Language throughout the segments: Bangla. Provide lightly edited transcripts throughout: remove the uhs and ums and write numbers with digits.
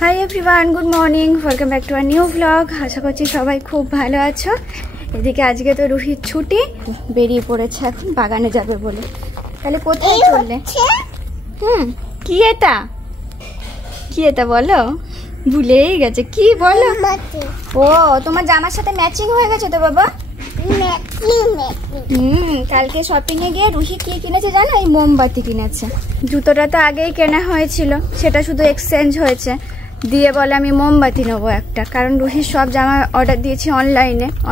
High everyone, good morning, welcome back to our new blog. আশা করছি সবাই খুব ভালো আছো। এদিকে আজকে তো রুহির ছুটি, বেরিয়ে পড়েছে এখন বাগানে যাবে বলে। তাহলে কোথায় চললে? কি এটা কি এটা বলো, ভুলেই গেছে। কি বলো? ও তোমার জামার সাথে ম্যাচিং হয়ে গেছে তো বাবা। কালকে শপিং এ গিয়ে রুহি কি কিনেছে জানো? এই মোমবাতি কিনেছে। জুতোটা তো আগেই কেনা হয়েছিল, সেটা শুধু এক্সচেঞ্জ হয়েছে। দিয়ে বলে আমি মোমবাতি নেবো একটা, কারণ রুহির সব জামা অর্ডার দিয়েছি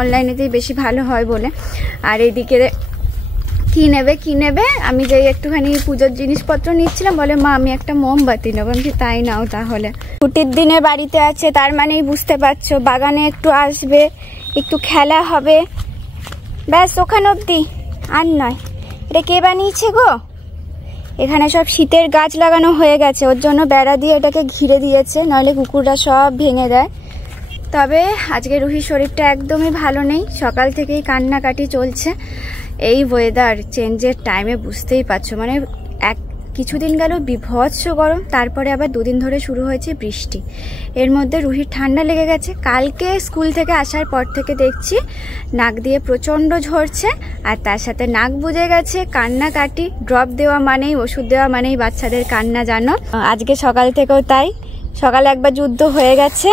অনলাইনেতেই বেশি ভালো হয় বলে। আর এইদিকে কি নেবে আমি যে একটুখানি পুজোর জিনিসপত্র নিচ্ছিলাম, বলে মা আমি একটা মোমবাতি নেবো। আমি তাই নাও তাহলে। ছুটির দিনে বাড়িতে আছে, তার মানেই বুঝতে পারছো বাগানে একটু আসবে, একটু খেলা হবে, ব্যাস ওখানে অব্দি, আর নয়। এটা কে বানিয়েছে গো? এখানে সব শীতের গাছ লাগানো হয়ে গেছে, ওর জন্য বেড়া দিয়ে এটাকে ঘিরে দিয়েছে, নইলে কুকুররা সব ভেঙে দেয়। তবে আজকে রুহির শরীরটা একদমই ভালো নেই, সকাল থেকেই কান্নাকাটি চলছে। এই ওয়েদার চেঞ্জের টাইমে বুঝতেই পারছো, মানে কিছুদিন গেল বিভৎস গরম, তারপরে আবার দুদিন ধরে শুরু হয়েছে বৃষ্টি। এর মধ্যে রুহির ঠান্ডা লেগে গেছে। কালকে স্কুল থেকে আসার পর থেকে দেখছি নাক দিয়ে প্রচণ্ড ঝরছে, আর তার সাথে নাক বুজে গেছে, কান্নাকাটি। ড্রপ দেওয়া মানেই, ওষুধ দেওয়া মানেই বাচ্চাদের কান্না, জানো। আজকে সকাল থেকেও তাই, সকালে একবার যুদ্ধ হয়ে গেছে।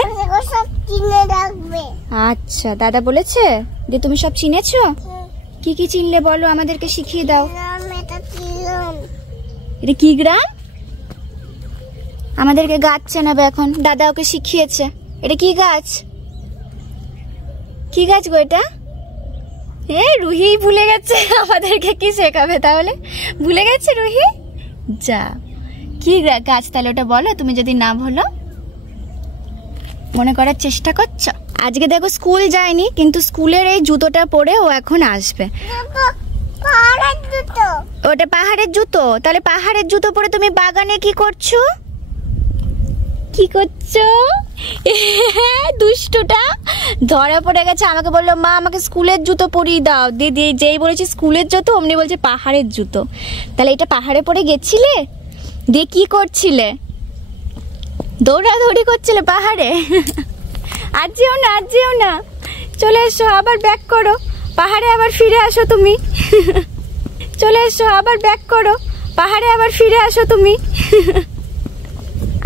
আচ্ছা, দাদা বলেছে যে তুমি সব চিনেছো? কি কি চিনলে বলো, আমাদেরকে শিখিয়ে দাও। এটা কি গ্রাম? আমাদেরকে গাছ চেনাবে এখন, দাদা ওকে শিখিয়েছে। এটা কি গাছ? কি গাছ গো এটা? রুহি ভুলে গেছে, আমাদেরকে কি শেখাবে তাহলে? ভুলে গেছে রুহি। যা, কি গাছ তাহলে ওটা বলো, তুমি যদি না বলো। মনে করার চেষ্টা করছো? আজকে দেখো স্কুল যায়নি, কিন্তু স্কুলের এই জুতোটা পরে ও এখন আসবে। ওটা পাহাড়ের জুতো? তাহলে পাহাড়ের জুতো পরে তুমি বাগানে কি করছো? দুষ্টুটা ধরা পড়ে গেছে। আমাকে বললো মা আমাকে স্কুলের জুতো পরিয়ে দাও। দিদি যেই বলেছি স্কুলের জুতো, অমনি বলছে পাহাড়ের জুতো। তাহলে এটা পাহাড়ে পরে গেছিলে? দিয়ে কি করছিলে? দৌড়াদৌড়ি করছিলে পাহাড়ে? আর যেও না, চলে এসো, আবার ব্যাক করো, পাহাড়ে আবার ফিরে আসো তুমি। চলে এসো, আবার ব্যাক করো, পাহাড়ে আবার ফিরে আসো তুমি।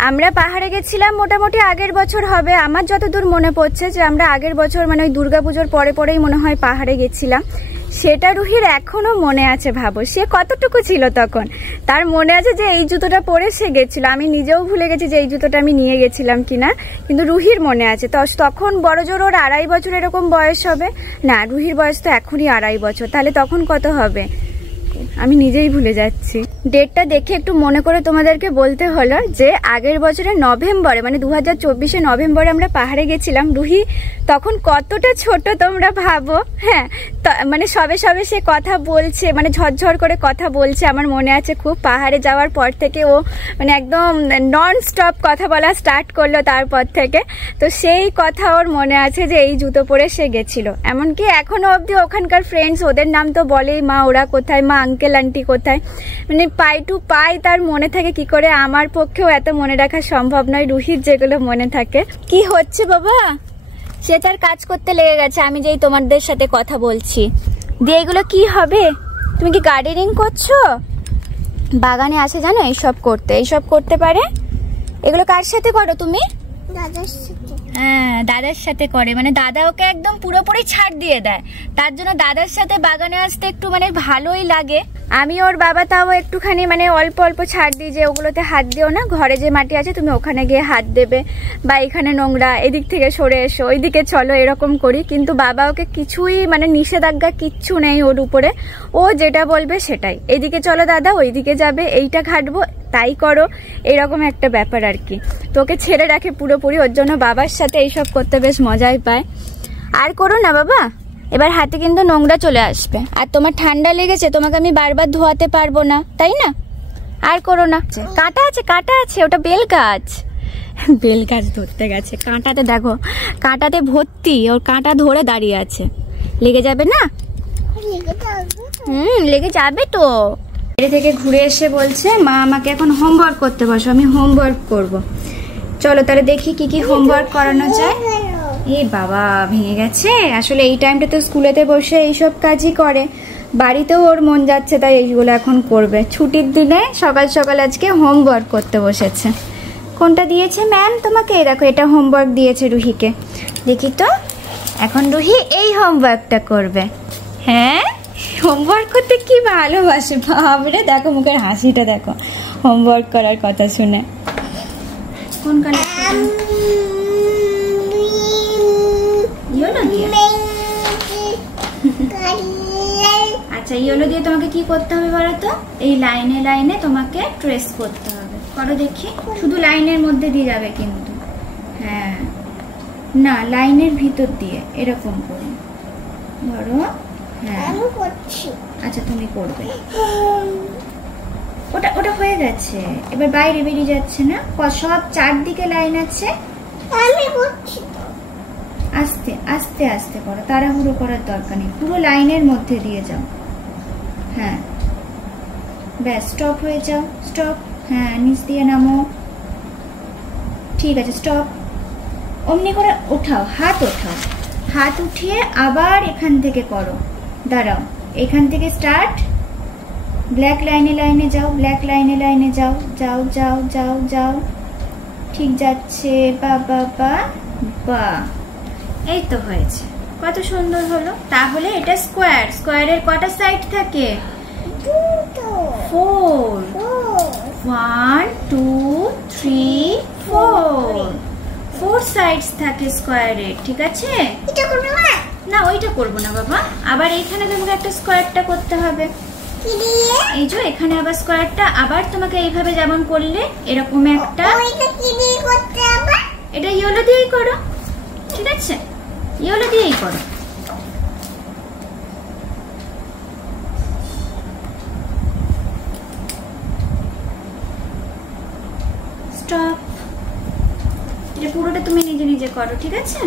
আমরা পাহাড়ে গেছিলাম মোটামুটি আগের বছর হবে, আমার যতদূর মনে পড়ছে যে আমরা আগের বছর মানে ওই দুর্গাপুজোর পরেই মনে হয় পাহাড়ে গেছিলাম। সেটা রুহির এখনো মনে আছে। ভাবো সে কতটুকু ছিল তখন, তার মনে আছে যে এই জুতোটা পরে সে গেছিল। আমি নিজেও ভুলে গেছি যে এই জুতোটা আমি নিয়ে গেছিলাম কিনা, কিন্তু রুহির মনে আছে। তখন বড় জোর ওর 2.5 বছর এরকম বয়স হবে। না, রুহির বয়স তো এখনই 2.5 বছর, তাহলে তখন কত হবে আমি নিজেই ভুলে যাচ্ছি। ডেটটা দেখে একটু মনে করে তোমাদেরকে বলতে হলো যে আগের বছরের নভেম্বরে, মানে 2024 নভেম্বরে আমরা পাহাড়ে গেছিলাম। রুহি তখন কতটা ছোট তোমরা ভাবো। হ্যাঁ, মানে সবে সে কথা বলছে, মানে ঝরঝর করে কথা বলছে। আমার মনে আছে খুব, পাহাড়ে যাওয়ার পর থেকে ও মানে একদম নন স্টপ কথা বলা স্টার্ট করলো তারপর থেকে। তো সেই কথা ওর মনে আছে যে এই জুতো পরে সে গেছিল। এমনকি এখনো অবধি ওখানকার ফ্রেন্ডস ওদের নাম তো বলেই, মা ওরা কোথায়, মা আঙ্কেল আন্টি কোথায়, মানে পাই টু পাই তার মনে থাকে কি করে। আমার পক্ষেও এত মনে রাখা সম্ভব নয়, রুহির যেগুলো মনে থাকে। কি হচ্ছে বাবা? সে তার কাজ করতে লেগে গেছে, আমি যেই তোমাদের সাথে কথা বলছি। দিয়ে এগুলো কি হবে? তুমি কি গার্ডেনিং করছো? বাগানে আসে জানো এইসব করতে পারে। এগুলো কার সাথে করো তুমি? দাদার সাথে। হ্যাঁ, দাদার সাথে করে, মানে দাদা ওকে একদম পুরোপুরি ছাড় দিয়ে দেয়। তার জন্য দাদার সাথে বাগানে আসতে একটু মানে ভালোই লাগে। আমি ওর বাবা তাও একটুখানি মানে অল্প অল্প ছাড় দিই যে ওগুলোতে হাত দিও না, ঘরে যে মাটি আছে তুমি ওখানে গিয়ে হাত দেবে, বা এখানে নোংরা, এদিক থেকে সরে এসো, ওইদিকে চলো, এরকম করি। কিন্তু বাবা ওকে কিছুই মানে নিষেধাজ্ঞা কিচ্ছু নেই ওর উপরে, ও যেটা বলবে সেটাই। এইদিকে চলো দাদা, ওইদিকে যাবে, এইটা ঘাটবো তাই করো, এরকম একটা ব্যাপার আর কি। তোকে ছেড়ে রাখে পুরোপুরি, ওর জন্য বাবার সাথে এইসব করতে বেশ মজাই পায়। আর করো না বাবা, এবার হাতে কিন্তু নোংরা চলে আসবে। আর তোমার ঠান্ডা লেগেছে, তোমাকে আমি বারবার ধোয়াতে পারবো না, তাই না? আর করো না। কাঁটা আছে, ওটা বেল গাছ ধরতে গেছে। কাঁটাতে দেখো, কাঁটাতে ভর্তি, ওর কাঁটা ধরে দাঁড়িয়ে আছে। লেগে যাবে না? লেগে যাবে তো। বাইরে থেকে ঘুরে এসে বলছে মা আমাকে এখন হোমওয়ার্ক করতে বসো। আমি হোমওয়ার্ক করব। চলো তাহলে দেখি কি কি হোমওয়ার্ক করানো যায়। এ বাবা ভেঙে গেছে। আসলে এই টাইমটা তো স্কুলেতে বসে এইসব কাজই করে, বাড়িতেও ওর মন যাচ্ছে তাই এইগুলো এখন করবে। ছুটির দিনে সকাল সকাল আজকে হোমওয়ার্ক করতে বসেছে। কোনটা দিয়েছে ম্যাম তোমাকে? দেখো এটা হোমওয়ার্ক দিয়েছে রুহিকে। দেখি তো, এখন রুহি এই হোমওয়ার্কটা করবে। হ্যাঁ, হোমওয়ার্ক করতে কি ভালোবাসে বাবরে, দেখো মুখের হাসিটা দেখো হোমওয়ার্ক করার কথা শুনে। কোন কালার? ইয়েলো দিয়ে। আচ্ছা ইয়েলো দিয়ে তোমাকে কি করতে হবে বলো তো? এই লাইনে লাইনে তোমাকে ট্রেস করতে হবে। করো দেখি। শুধু লাইনের মধ্যে দিয়ে যাবে কিন্তু। হ্যাঁ না, লাইনের ভিতর দিয়ে এরকম করে ধরো। হ্যাঁ আচ্ছা তুমি করবে। ওটা ওটা হয়ে গেছে, এবার বাইরে বেরিয়ে যাচ্ছে না? সব চারদিকে লাইন আছে। আমি করছি। আস্তে আস্তে আস্তে করো, তাড়াহুড়ো করার দরকার নেই, পুরো লাইনের মধ্যে দিয়ে যাও। হ্যাঁ ব্যাস, স্টপ হয়ে যাও। স্টপ। হ্যাঁ নিচ দিয়ে নামো। ঠিক আছে স্টপ। অমনি করে ওঠাও, হাত ওঠাও। হাত উঠিয়ে আবার এখান থেকে করো। দাঁড়াও, এখান থেকে স্টার্ট। ব্ল্যাক লাইনে লাইনে যাও, ব্ল্যাক লাইনে লাইনে যাও। যাও যাও যাও যাও, ঠিক যাচ্ছে। বা বা বা বা, এই তো হয়েছে। কত সুন্দর হলো। তাহলে এটা স্কোয়ার। স্কোয়ারের কটা সাইড থাকে? 4। 1 2 3 4 4 সাইডস থাকে স্কোয়ারের। ঠিক আছে, এটা করব না? না ওইটা করব না বাবা। আবার এইখানে তোমাকে একটা স্কোয়ারটা করতে হবে। এই যে এখানে আবার স্কোয়ারটা, আবার তোমাকে এইভাবে যেমন করলে এরকম একটা। ওইটা কি দিয়ে করতে হবে? এটা ইয়েলো দিয়েই করো। ঠিক আছে, ইয়েলো দিয়েই করো। স্টপ। এটা পুরোটা তুমি নিজে নিজে করো। ঠিক আছে,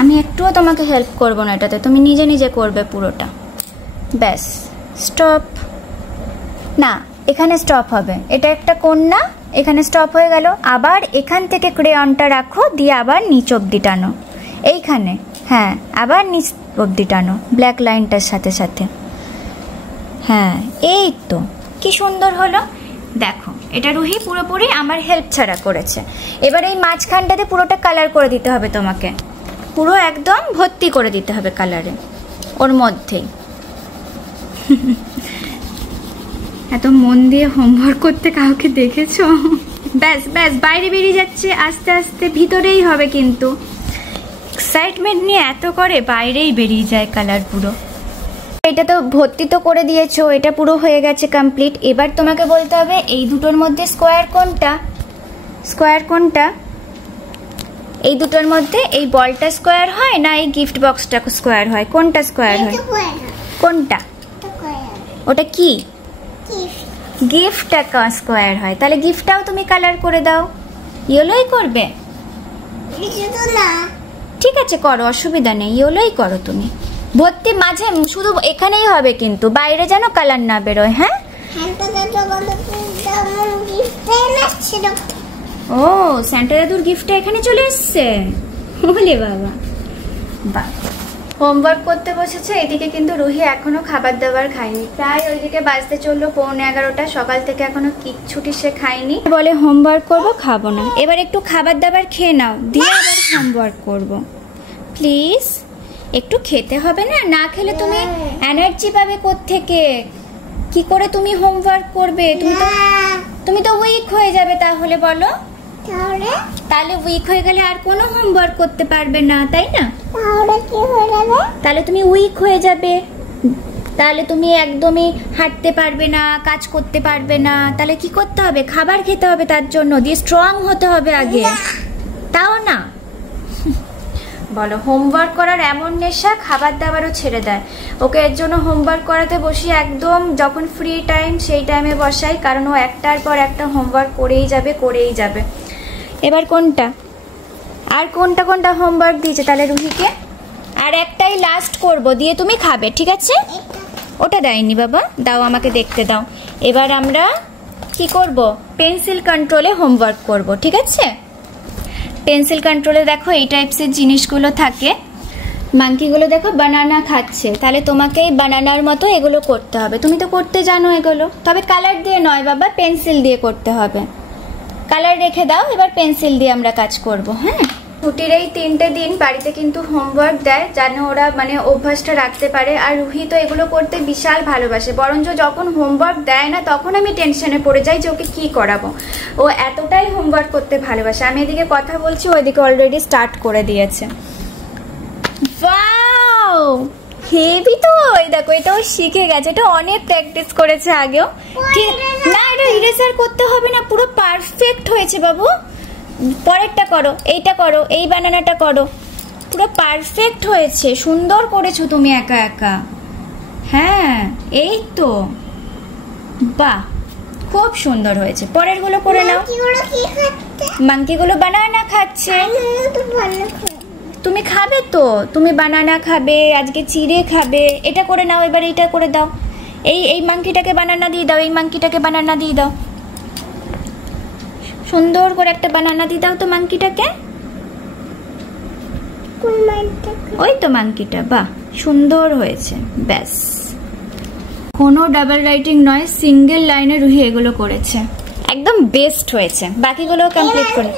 আমি একটুও তোমাকে হেল্প করব না এটাতে, তুমি নিজে নিজে করবে পুরোটা। ব্যাস স্টপ। না এখানে স্টপ হবে, এটা একটা কোণ না, এখানে স্টপ হয়ে গেল। আবার এখান থেকে ক্রেয়নটা রাখো, দিয়ে আবার নিচ অবধি টানো এইখানে। হ্যাঁ আবার নিচ অবধি টানো ব্ল্যাক লাইনটার সাথে সাথে। হ্যাঁ এই তো, কি সুন্দর হলো। দেখো এটা রুহি পুরোপুরি আমার হেল্প ছাড়া করেছে। এবার এই মাঝখানটাতে পুরোটা কালার করে দিতে হবে তোমাকে, পুরো একদম ভর্তি করে দিতে হবে কালারে ওর মধ্যেই। এত মন দিয়ে হোমওয়ার্ক করতে কাউকে দেখেছো? ব্যাস ব্যাস, বাইরে বেরিয়ে যাচ্ছে আস্তে আস্তে, ভিতরেই হবে কিন্তু। এক্সাইটমেন্ট নিয়ে এত করে বাইরেই বেরিয়ে যায় কালার পুরো। এটা তো ভর্তি তো করে দিয়েছো, এটা পুরো হয়ে গেছে কমপ্লিট। এবার তোমাকে বলতে হবে এই দুটোর মধ্যে স্কোয়ার কোনটা? স্কোয়ার কোনটা? এই দুটোর মধ্যে এই বলটা স্কোয়ার হয় না এই গিফট বক্সটা স্কোয়ার হয়? কোনটা স্কোয়ার হয়? কোনটা? ওটা কি? গিফটটা স্কোয়ার হয়। তাহলে গিফটটাও তুমি কালার করে দাও। ইয়েলোই করবে? ঠিক আছে করো, অসুবিধা নেই, ইয়েলোই করো তুমি। ভর্তি মাঝে শুধু এখানেই হবে কিন্তু, বাইরে যেন কালার না বেরোয়। হ্যাঁ ও সান্টা দাদুর গিফটটা এখানে চলে এসছে। বলে বাবা বাহ। হোমওয়ার্ক করতে বসেছে, এদিকে কিন্তু রুহি এখনো খাবার দাবার খায়নি। প্রায় ওইদিকে বাজতে চললো 11:15। সকাল থেকে এখনো কিচ্ছুটি সে খায়নি। বলে হোমওয়ার্ক করবো, খাবো না। এবার একটু খাবার দাবার খেয়ে নাও, দিয়ে আবার হোমওয়ার্ক করবো। প্লিজ একটু খেতে হবে না? না খেলে তুমি এনার্জি পাবে কোত্থেকে? কি করে তুমি হোমওয়ার্ক করবে? তুমি তো উইক হয়ে যাবে তাহলে। বলো তাহলে উইক হয়ে গেলে আর কোনো হোমওয়ার্ক করতে পারবে না, তাই না? তাহলে তুমি উইক হয়ে যাবে, তাহলে তুমি একদমই হাঁটতে পারবে না, কাজ করতে পারবে না। তাহলে কি করতে হবে? খাবার খেতে হবে, তার জন্য দিয়ে স্ট্রং হতে হবে আগে, তাও না? বলো হোমওয়ার্ক করার এমন নেশা, খাবার দাবারও ছেড়ে দেয়। ওকে এর জন্য হোমওয়ার্ক করাতে বসি একদম যখন ফ্রি টাইম সেই টাইমে বসাই, কারণ ও একটার পর একটা হোমওয়ার্ক করেই যাবে করেই যাবে। এবার কোনটা আর কোনটা কোনটা হোমওয়ার্ক দিয়েছে তাহলে রুহিকে? আর একটাই লাস্ট করব, দিয়ে তুমি খাবে। ঠিক আছে ওটা দেয়নি বাবা, দাও আমাকে দেখতে দাও। এবার আমরা কি করব, পেন্সিল কন্ট্রোলে হোমওয়ার্ক করব, ঠিক আছে? পেন্সিল কন্ট্রোলে দেখো এই টাইপসের জিনিসগুলো থাকে। মাঙ্কিগুলো দেখো বানানা খাচ্ছে, তাহলে তোমাকে এই বানানার মতো এগুলো করতে হবে। তুমি তো করতে জানো এগুলো, তবে কালার দিয়ে নয় বাবা, পেন্সিল দিয়ে করতে হবে। কালার রেখে দাও, এবার পেন্সিল দিয়ে আমরা কাজ করব। হ্যাঁ, ছুটির এই 3টে দিন বাড়িতে কিন্তু হোমওয়ার্ক দেয়, যেন ওরা মানে অভ্যাসটা রাখতে পারে। আর রুহি তো এগুলো করতে বিশাল ভালোবাসে, বরঞ্চ যখন হোমওয়ার্ক দেয় না তখন আমি টেনশনে পড়ে যাই যে ওকে কি করাবো। ও এতটাই হোমওয়ার্ক করতে ভালোবাসে। আমি এদিকে কথা বলছি, ওইদিকে অলরেডি স্টার্ট করে দিয়েছে। ওয়াও, হেভি তো! এই দেখো, এটা ও শিখে গেছে, এটা অনেক প্র্যাকটিস করেছে আগেও। ঠিক না, এটা ইরেজার করতে হবে না, পুরো পারফেক্ট হয়েছে বাবু। পরেরটা করো, এইটা করো, এই বানানাটা করো, পুরো পারফেক্ট হয়েছে, সুন্দর করেছো তুমি একা একা। হ্যাঁ, এই তো, বাহ, খুব সুন্দর হয়েছে। পরের গুলো করে নাও। মাঙ্কিগুলো বানানা খাচ্ছে। তুমি খাবে তো, তুমি বানানা খাবে, আজকে চিড়ে খাবে। এটা করে নাও, এবার এইটা করে দাও। এই মাঙ্কিটাকে বানানা দিয়ে দাও, এই মাঙ্কিটাকে বানানা দিয়ে দাও। সুন্দর করে একটা বানানা দিয়ে দাও তো মাঙ্কিটাকে। ওই তো মাঙ্কিটা, বাহ, সুন্দর হয়েছে। ব্যাস, কোনো ডাবল রাইটিং নয়, সিঙ্গেল লাইনে রুহি এগুলো করেছে, একদম বেস্ট হয়েছে। বাকিগুলো কমপ্লিট করে,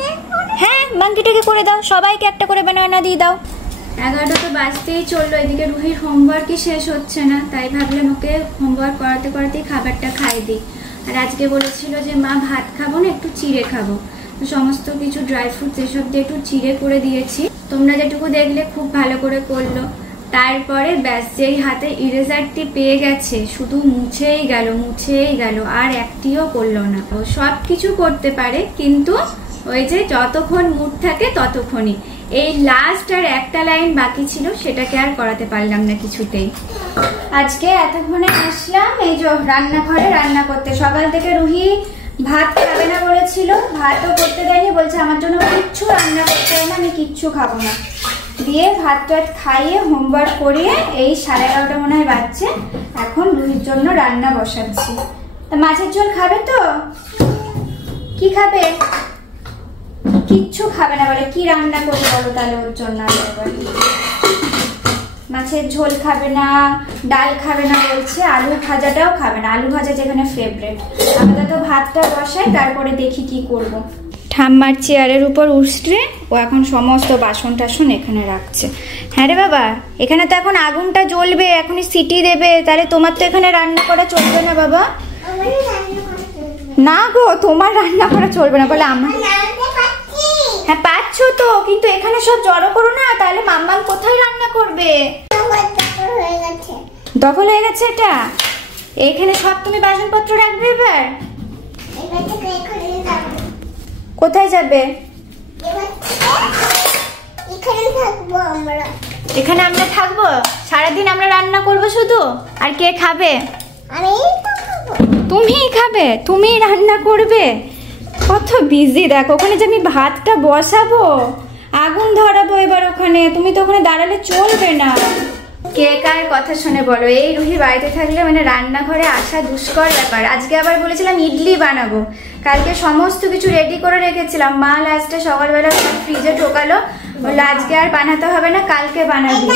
হ্যাঁ মাঙ্কিটাকে করে দাও, সবাইকে একটা করে বানানা দিয়ে দাও। 11টা তো বাজতেই চললো, এদিকে রুহির হোমওয়ার্কই শেষ হচ্ছে না, তাই ভাবলাম ওকে হোমওয়ার্ক করাতে করাতেই খাবারটা খাই দিই। আর আজকে বলেছিল যে মা ভাত খাবো না, একটু চিড়ে খাবো, তো সমস্ত কিছু ড্রাই ফ্রুটস এসব দিয়ে একটু চিড়ে করে দিয়েছি। তোমরা যেটুকু দেখলে খুব ভালো করে করলো। তারপরে ব্যাস, যেই হাতে ইরেজারটি পেয়ে গেছে শুধু মুছেই গেল, আর একটিও করলো না। ও সব কিছু করতে পারে, কিন্তু ওই যে যতক্ষণ মুড থাকে ততক্ষণই। এই লাস্ট আর একটা লাইন বাকি ছিল, সেটাকে আর করাতে পারলাম না কিছুতেই। আজকে এতক্ষণে আসলাম এই যে রান্নাঘরে রান্না করতে। সকাল থেকে রুহি ভাত খাবে না বলেছিল, ভাতও করতে দেয়নি, বলছে আমার জন্য কিচ্ছু রান্না করতে হয় না, আমি কিচ্ছু খাবো না। দিয়ে ভাত টাত খাইয়ে হোমওয়ার্ক করিয়ে এই 11:30 মনে হয় বাজছে, এখন রুহির জন্য রান্না বসাচ্ছি। মাছের ঝোল খাবে তো? কি খাবে? কিচ্ছু খাবে না বলে, কি রান্না করি বলো তাহলে ওর জন্য? মাছের ঝোল খাবে না, ডাল খাবে না বলছে, আলু ভাজাটাও খাবে না, আলু ভাজা যেখানে ফেভারিট। আমরা তো ভাতটা বসাই, তারপরে দেখি কি করব। ঠাম্মার চেয়ারের উপর উঠছে, ও এখন সমস্ত বাসন টাসন এখানে রাখছে। হ্যাঁ রে বাবা, এখানে তো এখন আগুনটা জ্বলবে, এখনই সিটি দেবে, তাহলে তোমার তো এখানে রান্না করা চলবে না বাবা। না গো, তোমার রান্না করা চলবে না বলে আমার। হ্যাঁ পাচ্ছ তো, কিন্তু এখানে সব জড়ো করো না, তাহলে মাম্মাম কোথায় রান্না করবে? দখল হয়ে গেছে এটা। এখানে সব তুমি বাসনপত্র রাখবে, এবার কোথায় যাবে? এখানে আমরা থাকবো সারাদিন, আমরা রান্না করবো শুধু। আর কে খাবে? তুমিই খাবে, তুমিই রান্না করবে। কত বিজি দেখো, ওখানে যে আমি ভাতটা বসাবো, আগুন ধরাবো এবার ওখানে, তুমি তো ওখানে দাঁড়ালে চলবে না। কে কার কথা শুনে বলো? এই রুহি বাড়িতে থাকলে মানে রান্নাঘরে আসা দুষ্কর ব্যাপার। আজকে আবার বলেছিলাম ইডলি বানাবো, কালকে সমস্ত কিছু রেডি করে রেখেছিলাম, মা লাস্টে সকালবেলা ফ্রিজে ঢোকালো, বললো আজকে আর বানাতে হবে না, কালকে বানাবি।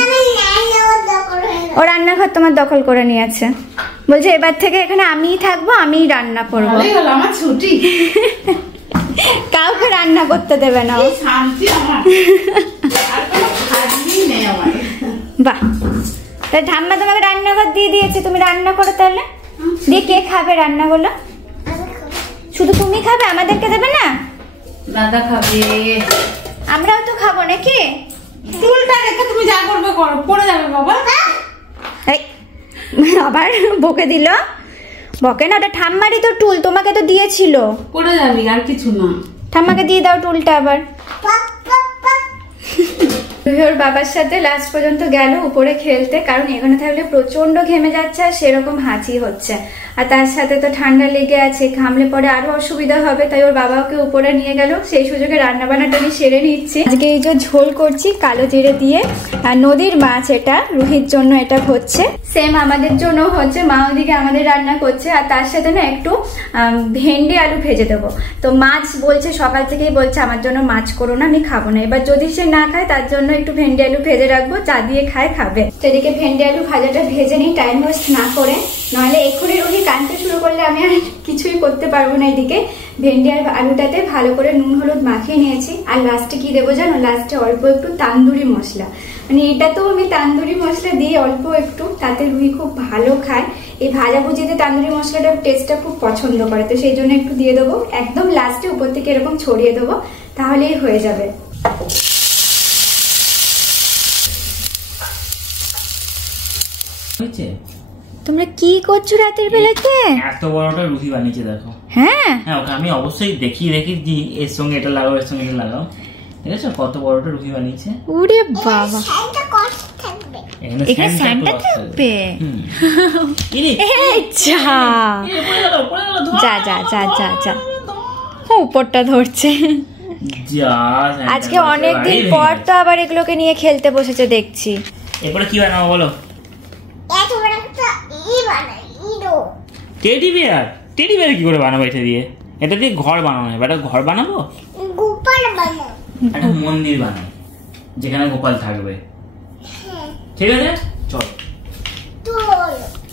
ও রান্নাঘর তোমার দখল করে নিয়েছে, বলছে এবার থেকে এখানে আমিই থাকবো, আমিই রান্না করবো, আমার ছুটি, কাউকে রান্না করতে দেবে না। বাহ, তাই ঠাম্মা তোমাকে রান্নাঘর দিয়ে দিয়েছে, তুমি রান্না করো তাহলে। দিয়ে কে খাবে রান্নাগুলো? শুধু তুমি খাবে, আমাদেরকে দেবে না? দাদা খাবে, আমরাও তো খাবো নাকি? চুলটা রেখে তুমি যা করবে করো, পড়ে যাবে বাবা। আবার বকে দিল। বকে না, ওটা ঠাম্মারই তো টুল, তোমাকে তো দিয়েছিল। পড়ে যাবি, আর কিছু না। ঠাম্মাকে দিয়ে দাও টুলটা আবার। ওর বাবার সাথে লাস্ট পর্যন্ত গেল উপরে খেলতে, কারণ এখানে থাকলে প্রচন্ড ঘেমে যাচ্ছে আর সেরকম হাঁচি হচ্ছে, আর তার সাথে তো ঠান্ডা লেগে আছে, ঘামলে পরে আরো অসুবিধা হবে, তাই ওর বাবা ওকে উপরে নিয়ে গেল। সেই সুযোগে রান্না বান্নাটা আমি সেরে নিচ্ছি। আজকে এই যে ঝোল করছি কালো জিরে দিয়ে, আর নদীর মাছ, এটা রুহির জন্য এটা হচ্ছে, সেম আমাদের জন্য হচ্ছে, মা ওদিকে আমাদের রান্না করছে, আর তার সাথে না একটু ভেন্ডি আলু ভেজে দেবো। তো মাছ বলছে, সকাল থেকেই বলছে আমার জন্য মাছ করো না, আমি খাবো না। এবার যদি সে না খায় তার জন্য একটু ভেন্ডি আলু ভেজে রাখবো, চা দিয়ে খায় খাবে। তো এদিকে ভেন্ডি আলু ভাজাটা ভেজে নিই টাইম ওয়েস্ট না করে, নাহলে এক্ষুনি রুহি কাঁদতে শুরু করলে আমি আর কিছুই করতে পারবো না। এদিকে ভেন্ডি আর আলুটাতে ভালো করে নুন হলুদ মাখিয়ে নিয়েছি, আর লাস্টে কি দেবো জানো, লাস্টে অল্প একটু তান্দুরি মশলা, মানে এটা তো আমি তান্দুরি মশলা দিই অল্প একটু, তাতে রুহি খুব ভালো খায়। এই ভাজাভুজিতে তান্দুরি মশলাটার টেস্টটা খুব পছন্দ করে, তো সেই জন্য একটু দিয়ে দেবো একদম লাস্টে, উপর থেকে এরকম ছড়িয়ে দেবো, তাহলেই হয়ে যাবে। তোমরা কি করছো রাতের বেলাতে? এত বড়টা রুটি বানিয়েছে দেখো। হ্যাঁ হ্যাঁ, ওকে আমি অবশ্যই দেখিয়ে দিই, এর সঙ্গে এটা লাগাও, এর সঙ্গে এটা লাগাও, ঠিক আছে? কত বড়টা রুটি বানিয়েছে। ওরে বাবা, এখানে স্যান্টা থাকবে। যা যা যা যা যা, উপরটা ধরছে। আজকে অনেকদিন পর তো আবার এগুলোকে নিয়ে খেলতে বসেছে দেখছি। এরপরে কি বানাবো বলো? Teddy bear. টেডি বিয়ার কি করে বানাবো এটা দিয়ে? এটা দিয়ে ঘর বানানো, এটা ঘর বানাবো, গোপাল বানাবো, একটা মন্দির বানাই যেখানে গোপাল থাকবে, ঠিক আছে? চল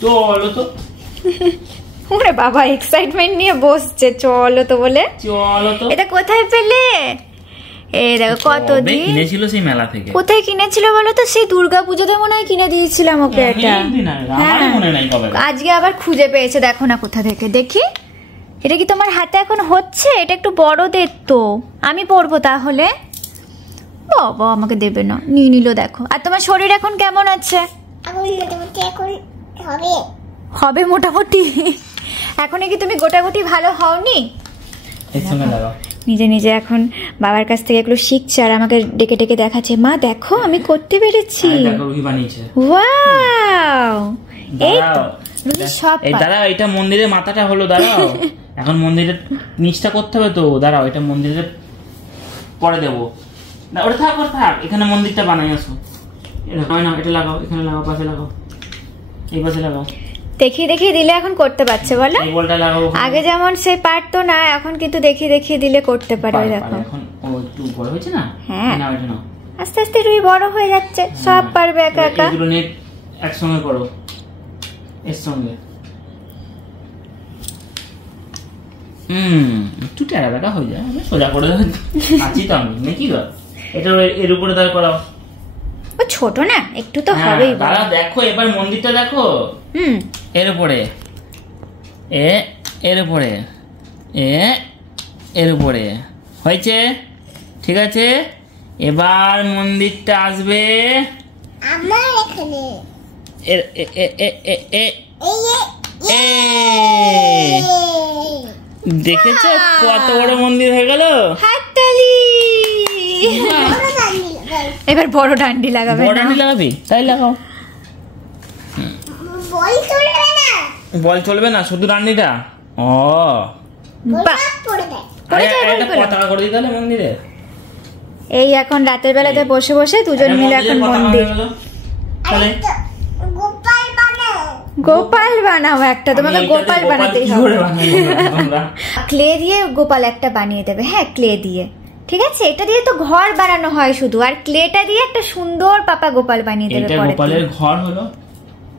চলো তো। ওরে বাবা, এক্সাইটমেন্ট নিয়ে বসছে, চলো তো বলে। চলো তো। এটা কোথায় পেলে? এই দেখো কতদিন কিনেছিল সেই মেলা থেকে। কোথায় কিনেছিল বলো তো? সেই দুর্গাপূজাতে মনে হয় কিনে দিয়েছিলাম ওকে এটা। আজকে আবার খুঁজে পেয়েছে, দেখো না কোথা থেকে। দেখি, এটা কি তোমার হাতে এখন হচ্ছে? এটা একটু বড়দের তো, আমি পরবো তাহলে। বাবা আমাকে দেবে না, নিয়ে নিল দেখো। আর তোমার শরীর এখন কেমন আছে? হবে মোটামুটি। এখন কি তুমি গোটাগুটি ভালো হওনি? নিজে নিজে এখন বাবার কাছ থেকে এগুলো শিখছে, আর আমাকে ডেকে ডেকে দেখাচ্ছে, মা দেখো আমি করতে পেরেছি। ওয়াও, এই তো সব। এই দাঁড়াও, এটা মন্দিরের মাথাটা হলো, দাঁড়াও। এখন মন্দিরের নিচটা করতে হবে তো, দাঁড়াও, এটা মন্দিরের পরে দেবো। না ওটা থাক, ওটা থাক, এখানে মন্দিরটা বানাই আসো। এটা লাগাও, এখানে লাগাও, পাশে লাগাও, এই পাশে লাগাও। দেখিয়ে দেখিয়ে দিলে এখন করতে পারছে বলো? আগে যেমন সে পারতো না, এখন কিন্তু দেখিয়ে দেখিয়ে দিলে করতে পারে। দেখো এখন ও একটু বড় হয়েছে না? হ্যাঁ, আস্তে আস্তে রুই বড় হয়ে যাচ্ছে, সব পারবে একা একা। এগুলো নিয়ে একসঙ্গে করো, এর সঙ্গে। একটু টেরা বেটা হয়ে যায়, আমি সোজা করে দেবো। আছি তো আমি, নাকি গো? এটা এর উপরে দাঁড় করাও। ও ছোট না, একটু তো হবেই। দাঁড়া, দেখো এবার মন্দিরটা দেখো। এর উপরে, এর উপরে, এর উপরে হয়েছে, ঠিক আছে? এবার মন্দিরটা আসবে আমার এখানে। দেখেছো কত বড় মন্দির হয়ে গেল? হাততালি। এবার বড় ডান্ডি লাগাবে। বড় ডান্ডি লাগাবি? তাই লাগাও। বল চলবে না, শুধু ডান্ডিটা। ও পতাকা করে দিতে মন্দিরে। এই এখন রাতের বেলাতে বসে বসে দুজন মিলে এখন মন্দির। গোপাল বানাও একটা, তোমাকে গোপাল বানাতেই হবে। ক্লে দিয়ে গোপাল একটা বানিয়ে দেবে। হ্যাঁ, ক্লে দিয়ে, ঠিক আছে? এটা দিয়ে তো ঘর বানানো হয় শুধু, আর ক্লেটা দিয়ে একটা সুন্দর পাপা গোপাল বানিয়ে দেবে। এটা গোপালের ঘর হলো,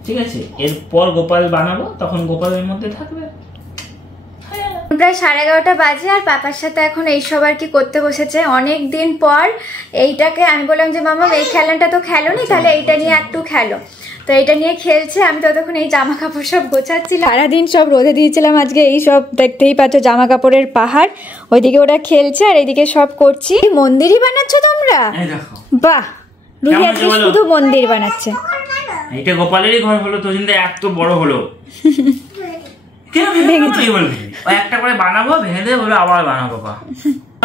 ঠিক আছে? এরপর গোপাল বানাবো, তখন গোপালের মধ্যে থাকবে। প্রায় 11:30 বাজে, আর পাপার সাথে এখন এইসব আর কি করতে বসেছে অনেক দিন পর। এইটাকে আমি বললাম যে মামা এই খেলনাটা তো খেলোনি, তাহলে এইটা নিয়ে একটু খেলো। তো এটা নিয়ে খেলছে, আমি ততক্ষণ এই জামা কাপড় সব গোছাচ্ছিলাম। সারাদিন সব রোদে দিয়েছিলাম, আজকে এই সব দেখতেই পাচ্ছ জামা কাপড়ের পাহাড়। ওইদিকে ওরা খেলছে আর এইদিকে সব করছি। মন্দিরই বানাচ্ছ তোমরা? বাহ, রুহি আজকে শুধু মন্দির বানাচ্ছে। এটা গোপালেরই ঘর হলো তো, কিন্তু এত বড় হলো। একটা করে বানাবো, ভেঙে দেবো, আবার বানাবো।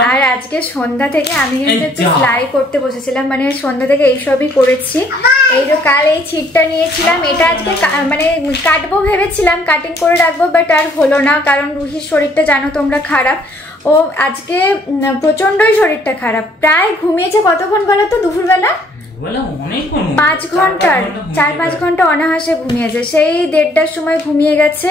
আর আজকে সন্ধ্যা থেকে আমি কিন্তু একটু সেলাই করতে বসেছিলাম, মানে সন্ধ্যা থেকে এইসবই করেছি। এই যে কাল এই ছিটটা নিয়েছিলাম, এটা আজকে মানে কাটবো ভেবেছিলাম, কাটিং করে রাখবো, বাট আর হলো না, কারণ রুহির শরীরটা জানো তোমরা খারাপ। ও আজকে প্রচন্ডই শরীরটা খারাপ, প্রায় ঘুমিয়েছে কতক্ষণ বলো তো দুপুরবেলা? 5 ঘন্টা, 4-5 ঘন্টা অনাহাসে ঘুমিয়েছে। সেই 1:30টার সময় ঘুমিয়ে গেছে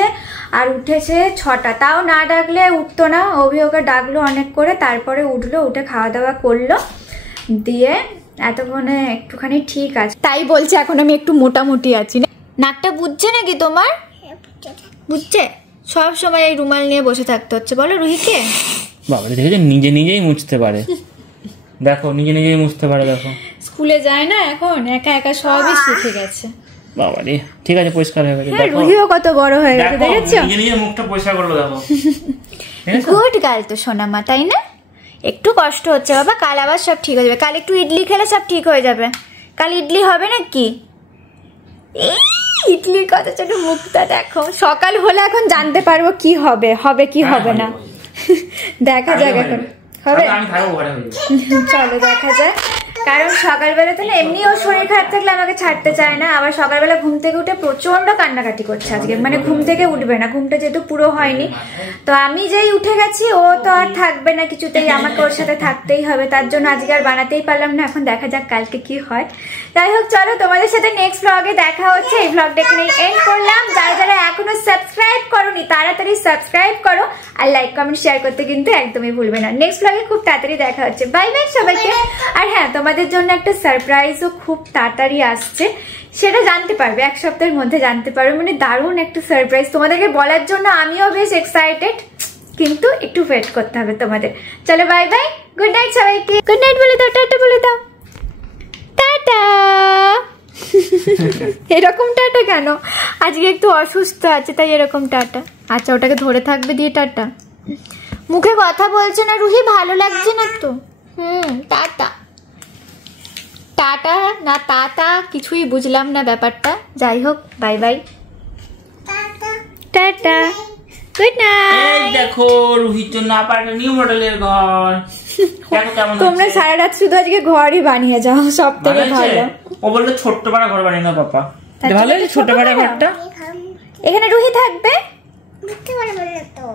আর উঠেছে 6টা, তাও না ডাকলে উঠতো না। অভিযোগকে ডাকলো অনেক করে, তারপরে উঠলো, উঠে খাওয়া দাওয়া করলো, দিয়ে এতক্ষণে একটুখানি ঠিক আছে। তাই বলছে এখন আমি একটু মোটামুটি আছি। নাকটা বুঝছে নাকি তোমার? বুঝছে? সব সময় এই রুমাল নিয়ে বসে থাকতে হচ্ছে বলো রুহিকে। বাবা দেখেছো নিজে নিজেই মুছতে পারে, দেখো নিজে নিজেই মুছতে পারে, দেখো স্কুলে যায় না এখন, একা একা সবই শিখে গেছে। বাবা রে ঠিক আছে, পরিষ্কার হয়ে গেছে। হ্যাঁ রুহিও কত বড় হয়ে গেছে দেখেছো, নিজে নিজে মুখটা পরিষ্কার করলো দেখো। গুড গার্ল তো সোনামা, তাই না? একটু কষ্ট হচ্ছে বাবা, কাল আবার সব ঠিক হয়ে যাবে। কাল একটু ইডলি খেলে সব ঠিক হয়ে যাবে। কাল ইডলি হবে নাকি? ইডলির কথা ছোট মুখটা দেখো, সকাল হলে এখন জানতে পারবো কি হবে, হবে কি হবে না দেখা যাক এখন হবে। চলো দেখা যাক, কারণ সকালবেলা তো না এমনি ওর শরীর খারাপ থাকলে আমাকে ছাড়তে চায় না, আবার সকালবেলা ঘুম থেকে উঠে প্রচন্ড কান্নাকাটি করছে আজকে, মানে ঘুম থেকে উঠবে না, ঘুমটা যেহেতু পুরো হয়নি। তো আমি যেই উঠে গেছি ও তো আর থাকবে না কিছুতেই, আমাকে ওর সাথে থাকতেই হবে, তার জন্য আজকে আর বানাতেই পারলাম না। এখন দেখা যাক কালকে কি হয়। যাই হোক চলো তোমাদের সাথে নেক্সট ব্লগে দেখা হচ্ছে। এই ব্লগটা এখানে এন্ড করলাম। যারা যারা এখনো সাবস্ক্রাইব করোনি তাড়াতাড়ি সাবস্ক্রাইব করো, আর লাইক কমেন্ট শেয়ার করতে কিন্তু একদমই ভুলবে না। নেক্সট ব্লগে খুব তাড়াতাড়ি দেখা হচ্ছে। বাই বাই সবাইকে। আর হ্যাঁ, তোমাদের জন্য একটা সারপ্রাইজও খুব তাড়াতাড়ি আসছে, সেটা জানতে পারবে 1 সপ্তাহের মধ্যে জানতে পারবে, মানে দারুণ একটা সারপ্রাইজ তোমাদেরকে বলার জন্য আমিও বেশ এক্সাইটেড, কিন্তু একটু ওয়েট করতে হবে তোমাদের। চলো বাই বাই, গুড নাইট সবাইকে। গুড নাইট বলে দাও, টাটা বলে দাও, টাটা। এরকম টাটা কেন? আজকে একটু অসুস্থ আছে তাই এরকম টাটা। আচ্ছা ওটাকে ধরে থাকবে দিয়ে টাটা। মুখে কথা বলছে না রুহি, ভালো লাগছে না তো। টাটা টাটা না টাটা কিছুই বুঝলাম না ব্যাপারটা। যাই হোক bye bye, tata, good night. দেখো রুহির জন্য আবার একটা নিউ মডেলের ঘর। তোমরা সারা রাত শুধু আজকে ঘরই বানিয়ে যাও, সব থেকে ভালো। ও বললো ছোট্ট পাড়া ঘর বানিয়ে নাও পাপা, ভালো ছোট পাড়া ঘরটা। এখানে রুহি থাকবে,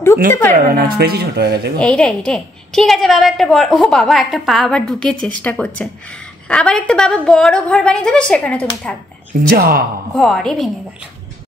ঢুকতে পারবে না, বেশি ছোট হয়ে গেছে। এই রে ঠিক আছে বাবা, একটা বড়, ও বাবা একটা পা আবার ঢুকে চেষ্টা করছে, আবার একটা বাবা বড় ঘর বানিয়ে দেবে, সেখানে তুমি থাকবে। যা, ঘরই ভেঙে গেল।